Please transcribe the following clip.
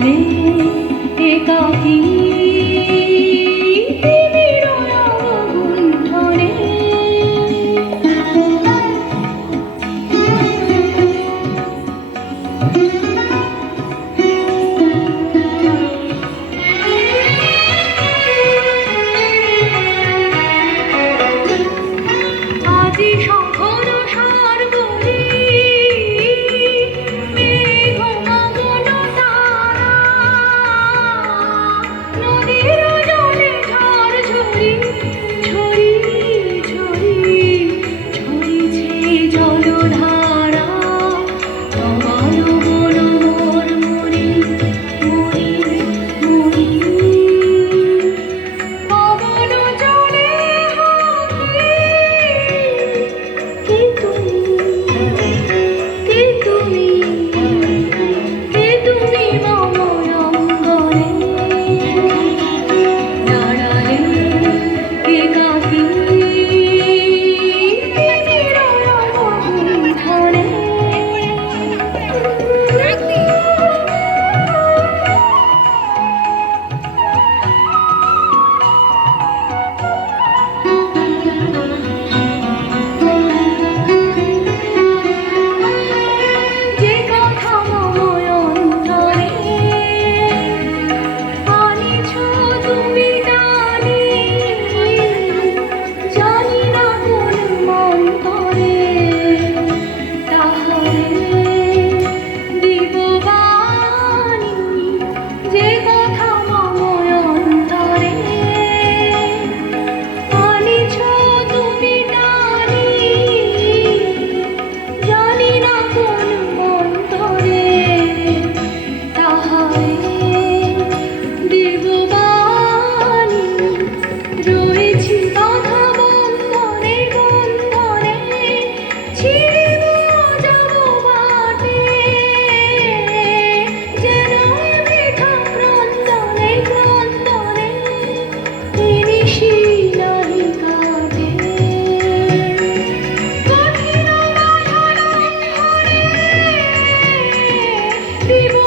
money. vivo